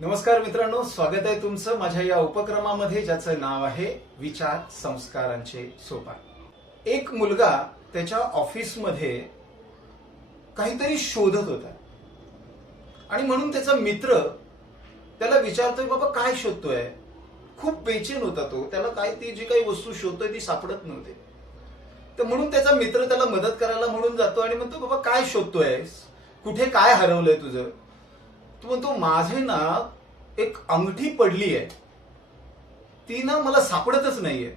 नमस्कार मित्रांनो स्वागत आहे तुमचं माझ्या या उपक्रमामध्ये ज्याचं नाव आहे विचार संस्कारांचे सोपान एक मुलगा त्याच्या ऑफिसमध्ये काहीतरी शोधत होता. आणि म्हणून त्याचा मित्र त्याला विचारतोय बाबा काय शोधतोय? खूप बेचैन होता तो. त्याला काय ती जी काही वस्तू शोधतोय ती सापडत नव्हते. तर म्हणून त्याचा मित्र त्याला मदत करायला म्हणून जातो आणि म्हणतो बाबा काय शोधतोय कुठे काय हरवलंय तुझं? तू म्हणतो माझे ना एक अंगठी पडली आहे. ती ना मला सापडतच नाहीये.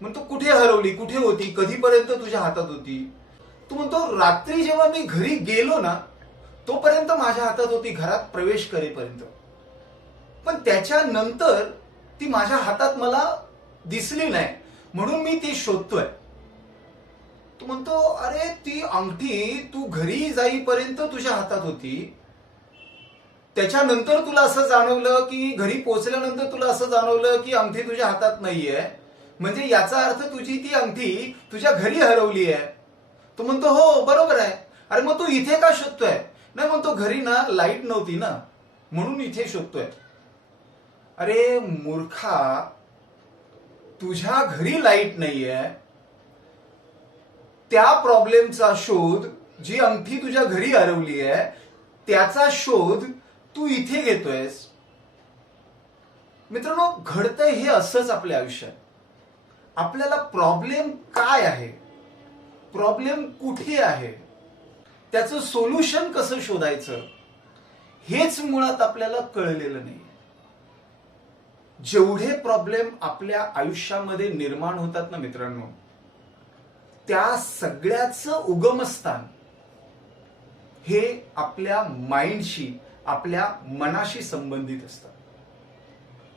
म्हणतो कुठे हरवली कुठे होती कधीपर्यंत तुझ्या हातात होती? तू म्हणतो रात्री जेव्हा मी घरी गेलो ना तोपर्यंत माझ्या हातात होती घरात प्रवेश करेपर्यंत. पण त्याच्यानंतर ती माझ्या हातात मला दिसली नाही म्हणून मी ती शोधतोय. तू म्हणतो अरे ती अंगठी तू घरी जाईपर्यंत तुझ्या हातात होती त्याच्यानंतर तुला असं जाणवलं की घरी पोहोचल्यानंतर तुला असं जाणवलं की अंगठी तुझ्या हातात नाहीये? म्हणजे याचा अर्थ तुझी ती अंगठी तुझ्या घरी हरवली आहे. तो म्हणतो हो बरोबर आहे. अरे मग तू इथे का शोधतोय? नाही म्हणतो घरी ना लाइट नव्हती ना म्हणून इथे शोधतोय. अरे मूर्खा तुझ्या घरी लाइट नाहीये. त्या प्रॉब्लेमचा शोध जी अंगठी तुझ्या घरी हरवली आहे त्याचा शोध तू इथे घेतोयस. मित्रांनो घडतंय हे असंच आपल्या आयुष्यात. आपल्याला प्रॉब्लेम काय आहे? प्रॉब्लेम कुठे आहे? त्याचं सोल्युशन कसं शोधायचं? हेच मुळात आपल्याला कळलेलं नाही. जेवढे प्रॉब्लेम आपल्या आयुष्यामध्ये निर्माण होतात ना मित्रांनो त्या सगळ्याचं उगमस्थान हे आपल्या माइंडशी आपल्या मनाशी संबंधित असतात.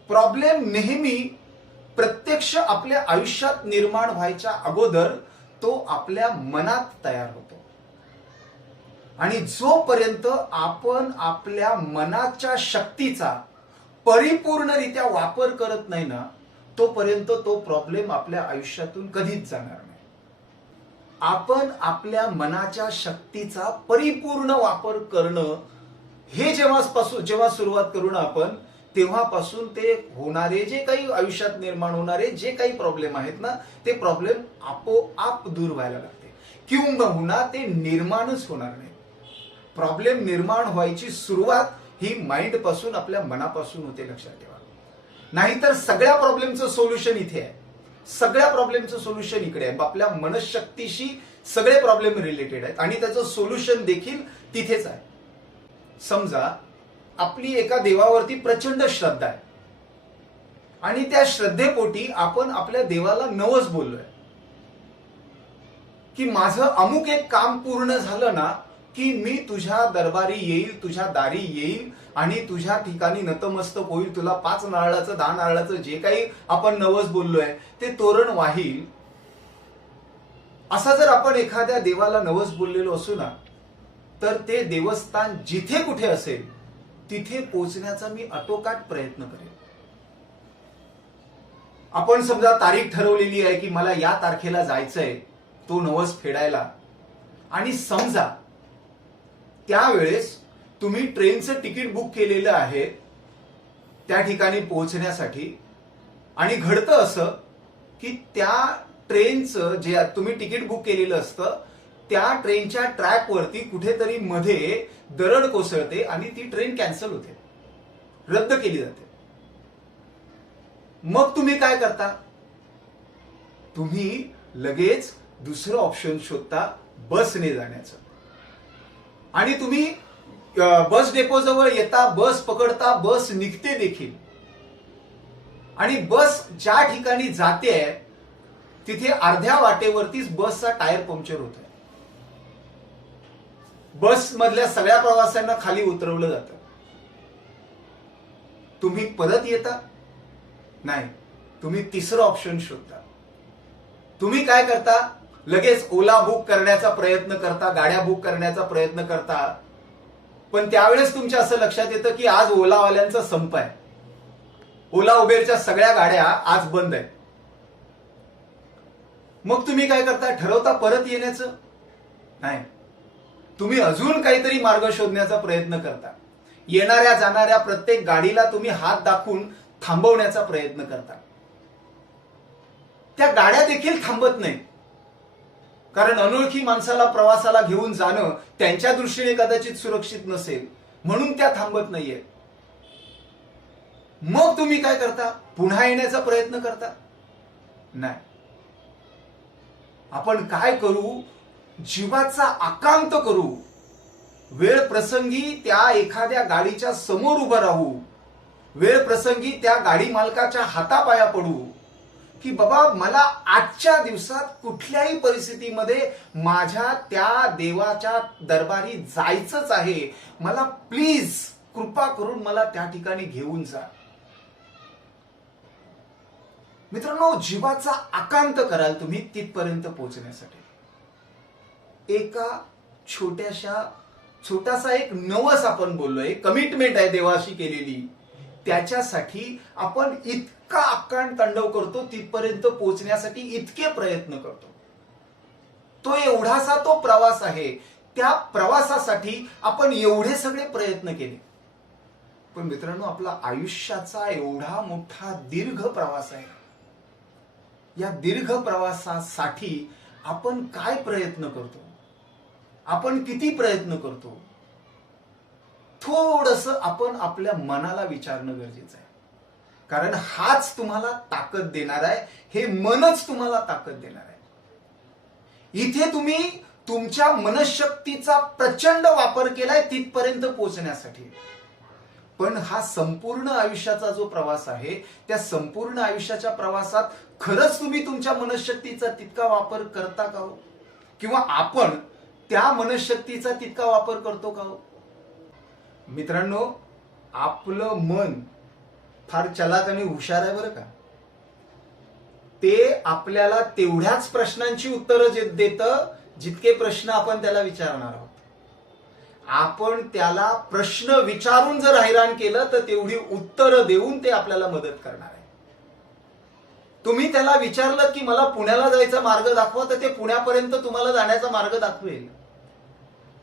प्रॉब्लेम नेहमी प्रत्यक्ष आपल्या आयुष्यात निर्माण व्हायच्या अगोदर तो आपल्या मनात तयार होतो. आणि जोपर्यंत आपण आपल्या मनाच्या शक्तीचा परिपूर्णरित्या वापर करत नाही ना तोपर्यंत तो प्रॉब्लेम आपल्या आयुष्यातून कधीच जाणार नाही. आपण आपल्या मनाच्या शक्तीचा परिपूर्ण वापर करणं हे जेव्हापासून जेव्हा सुरुवात करू ना आपण तेव्हापासून ते होणारे जे काही आयुष्यात निर्माण होणारे जे काही प्रॉब्लेम आहेत ना ते प्रॉब्लेम आपोआप दूर व्हायला लागते. किंबहुना ते निर्माणच होणार नाही. प्रॉब्लेम निर्माण व्हायची सुरुवात ही माइंडपासून आपल्या मनापासून होते लक्षात ठेवा. नाहीतर सगळ्या प्रॉब्लेमचं सोल्युशन इथे आहे. सगळ्या प्रॉब्लेमचं सोल्युशन इकडे आहे. आपल्या मनशक्तीशी सगळे प्रॉब्लेम रिलेटेड आहेत. आणि त्याचं सोल्युशन देखील तिथेच आहे. समजा आपली एका देवावरती प्रचंड श्रद्धा आहे. आणि त्या श्रद्धेपोटी आपण आपल्या देवाला नवस बोललोय. की माझं अमुक एक काम पूर्ण झालं ना की मी तुझ्या दरबारी येईल तुझ्या दारी येईल आणि तुझ्या ठिकाणी नतमस्तक होईल तुला पाच नारळाचं दहा नारळाचं जे काही आपण नवस बोललोय ते तोरण वाहील. असा जर आपण एखाद्या देवाला नवस बोललेलो असू ना तर ते देवस्थान जिथे कुठे असेल तिथे पोचण्याचा मी अटोकाट प्रयत्न करेन. आपण समजा तारीख ठरवलेली आहे की मला या तारखेला जायचंय तो नवस फेडायला. आणि समजा त्यावेळेस तुम्ही ट्रेनचं तिकीट बुक केलेलं आहे त्या ठिकाणी पोहोचण्यासाठी. आणि घडतं असं की त्या ट्रेनचं जे तुम्ही तिकीट बुक केलेलं असतं त्या ट्रेनच्या ट्रॅकवरती कुठेतरी मध्ये दरड कोसळते आणि ती ट्रेन कॅन्सल होते. रद्द केली जाते. मग तुम्ही काय करता? तुम्ही लगेच दुसरं ऑप्शन शोधता बसने जाण्याचं. आणि तुम्ही बस डेपो जवळ येता बस पकडता बस निघते देखील. आणि बस ज्या ठिकाणी जाते तिथे अर्ध्या वाटेवरतीच बसचा टायर पंक्चर होतोय. बस मधल्या सगळ्या प्रवाशांना खाली उतरवलं जातं. तुम्ही परत येता? नाही. तुम्ही तिसरं ऑप्शन शोधता. तुम्ही काय करता? लगेच ओला बुक करण्याचा प्रयत्न करता गाड्या बुक करण्याचा प्रयत्न करता. पण त्यावेळेस तुमच्या असं लक्षात येतं की आज ओलावाल्यांचा संप आहे. ओला उबेरच्या सगळ्या गाड्या आज बंद आहेत. मग तुम्ही काय करता? ठरवता परत येण्याचं? नाही. तुम्ही अजून काहीतरी मार्ग शोधण्याचा प्रयत्न करता. येणाऱ्या जाणाऱ्या प्रत्येक गाडीला तुम्ही हात दाखवून थांबवण्याचा प्रयत्न करता. त्या गाड्या देखील थांबत नाही. कारण अनोळखी माणसाला प्रवासाला घेऊन जाणं त्यांच्या दृष्टीने कदाचित सुरक्षित नसेल. म्हणून त्या थांबत नाहीये. मग तुम्ही काय करता? पुन्हा येण्याचा प्रयत्न करता? नाही. आपण काय करू? जीवाचा आकांत करू. वेळ प्रसंगी त्या एखाद्या गाडीच्या समोर उभं राहू. वेळ प्रसंगी त्या गाडी मालकाच्या हातापाया पडू. की बाबा मला आजच्या दिवसात कुठल्याही परिस्थितीमध्ये माझ्या त्या देवाच्या दरबारी जायचंच आहे. मला प्लीज कृपा करून मला त्या ठिकाणी घेऊन जा. मित्रांनो जीवाचा आकांत कराल तुम्ही तिथपर्यंत पोहोचण्यासाठी. एका छोट्याशा छोटासा एक नवस आपण बोललोय कमिटमेंट आहे देवाशी केलेली. त्याच्यासाठी आपण इतका आकांड तांडव करतो तिथपर्यंत पोहोचण्यासाठी इतके प्रयत्न करतो. तो एवढासा तो प्रवास आहे त्या प्रवासासाठी आपण एवढे सगळे प्रयत्न केले. पण मित्रांनो आपला आयुष्याचा एवढा मोठा दीर्घ प्रवास आहे. या दीर्घ प्रवासासाठी आपण काय प्रयत्न करतो? आपण किती प्रयत्न करतो? थोडस आपण आपल्या मनाला विचारणं गरजेचं आहे. कारण हाच तुम्हाला ताकद देणार आहे हे मनच तुम्हाला ताकद देणार आहे. इथे तुम्ही तुमच्या मनशक्तीचा प्रचंड वापर केलाय तिथपर्यंत पोहोचण्यासाठी. पण हा संपूर्ण आयुष्याचा जो प्रवास आहे त्या संपूर्ण आयुष्याच्या प्रवासात खरंच तुम्ही तुमच्या मनशक्तीचा तितका वापर करता का हो? किंवा आपण त्या मनशक्तीचा तितका वापर करतो का हो? मित्रांनो आपलं मन फार चलाक आणि हुशार आहे बरं का. ते आपल्याला तेवढ्याच प्रश्नांची उत्तरं देतं जितके प्रश्न आपण त्याला विचारणार आहोत. आपण त्याला प्रश्न विचारून जर हैराण केलं तर तेवढी उत्तरं देऊन ते आपल्याला मदत करणार आहे. तुम्ही त्याला विचारलं की मला पुण्याला जायचा मार्ग दाखवा तर ते पुण्यापर्यंत तुम्हाला जाण्याचा मार्ग दाखवेल.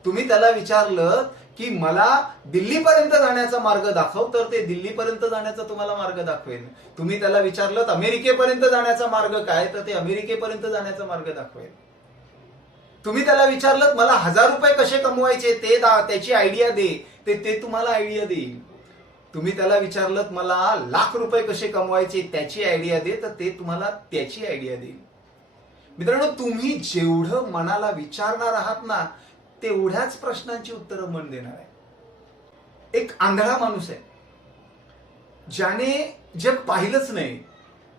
तुम्ही त्याला विचारलं की मला दिल्लीपर्यंत जाण्याचा मार्ग दाखव तर ते दिल्लीपर्यंत जाण्याचा तुम्हाला मार्ग दाखवेल. तुम्ही त्याला विचारलं अमेरिकेपर्यंत जाण्याचा मार्ग काय तर ते अमेरिकेपर्यंत जाण्याचा मार्ग दाखवेल. तुम्ही त्याला विचारलं मला हजार रुपये कसे कमवायचे? ते दा त्याची आयडिया दे. ते ते तुम्हाला आयडिया देईल. तुम्ही त्याला विचारलं मला लाख रुपये कसे कमवायचे त्याची आयडिया दे तर ते तुम्हाला त्याची आयडिया देईल. मित्रांनो तुम्ही जेवढं मनाला विचारणार आहात ना तेवढ्याच प्रश्नांची उत्तरं मन देणार आहे. एक आंधळा माणूस आहे ज्याने जग पाहिलंच नाही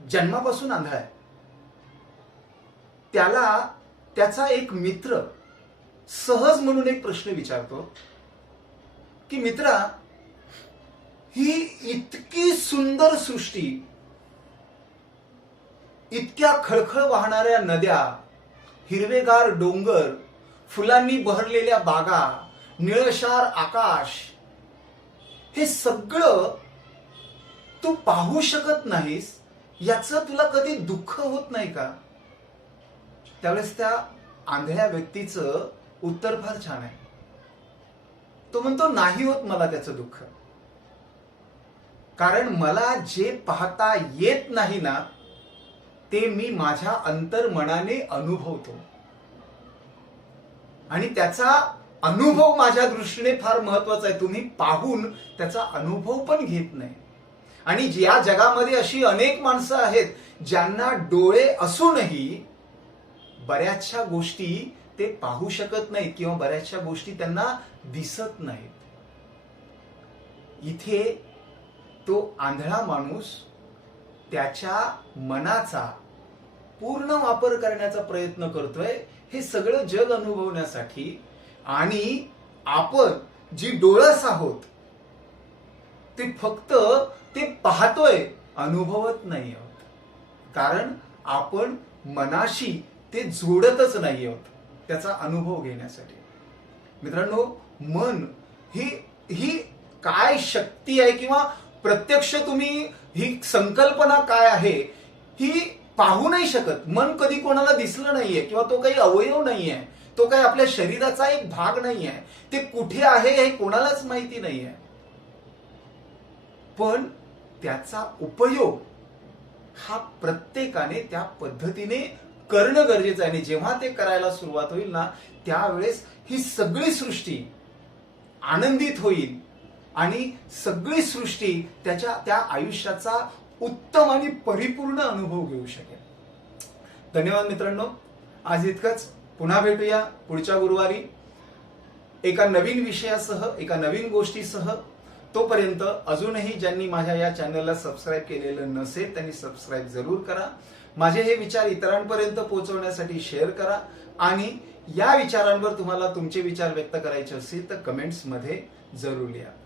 जन्मापासून आंधळा आहे. त्याला त्याचा एक मित्र सहज म्हणून एक प्रश्न विचारतो की मित्रा ही इतकी सुंदर सृष्टी इतक्या खळखळ वाहणाऱ्या नद्या हिरवेगार डोंगर फुलांनी बहरलेल्या बागा निळशार आकाश हे सगळं तू पाहू शकत नाहीस याचं तुला कधी दुःख होत नाही का? त्यावेळेस त्या आंधळ्या व्यक्तीचं उत्तर फार छान आहे. तो म्हणतो नाही होत मला त्याचं दुःख. कारण मला जे पाहता येत नाही ना ते मी माझ्या अंतर्मनाने अनुभवतो. आणि त्याचा अनुभव माझ्या दृष्टीने फार महत्त्वाचा आहे. तुम्ही पाहून त्याचा अनुभव पण घेत नाही. आणि या जगामध्ये अशी अनेक माणसं आहेत ज्यांना डोळे असूनही बऱ्याचशा गोष्टी ते पाहू शकत नाहीत किंवा बऱ्याचशा गोष्टी त्यांना दिसत नाहीत. इथे तो आंधळा माणूस त्याच्या मनाचा पूर्ण वापर करण्याचा प्रयत्न करतोय हे सगळं जग अनुभवण्यासाठी. आणि आपण जी डोळस आहोत ते फक्त ते पाहतोय अनुभवत नाही आहोत. कारण आपण मनाशी ते जोडतच नाही आहोत त्याचा अनुभव घेण्यासाठी. मित्रांनो मन ही ही काय शक्ती आहे किंवा प्रत्यक्ष तुम्ही ही संकल्पना काय आहे ही पाहू नाही शकत. मन कधी कोणाला दिसलं नाहीये किंवा तो काही अवयव नाहीये तो काही आपल्या शरीराचा एक भाग नाहीये ते कुठे आहे हे कोणालाच माहिती नाहीये. पण त्याचा उपयोग हा प्रत्येकाने त्या पद्धतीने करणं गरजेचं आहे. आणि जेव्हा ते करायला सुरुवात होईल ना त्यावेळेस ही सगळी सृष्टी आनंदित होईल. आणि सगळी सृष्टी त्याच्या त्या आयुष्याचा उत्तम आणि परिपूर्ण अनुभव घेऊ शकेल. धन्यवाद मित्रांनो. आज इतकंच. पुन्हा भेटूया पुढच्या गुरुवारी. एका नवीन विषयासह एका नवीन गोष्टीसह. तोपर्यंत अजूनही ज्यांनी माझ्या या चॅनलला सबस्क्राईब केलेलं नसेल त्यांनी सबस्क्राईब जरूर करा. माझे हे विचार इतरांपर्यंत पोहोचवण्यासाठी शेअर करा. आणि या विचारांवर तुम्हाला तुमचे विचार व्यक्त करायचे असतील तर कमेंट्समध्ये जरूर लिहा.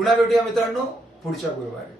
पुन्हा भेटूया मित्रांनो पुढच्या गुरुवारी.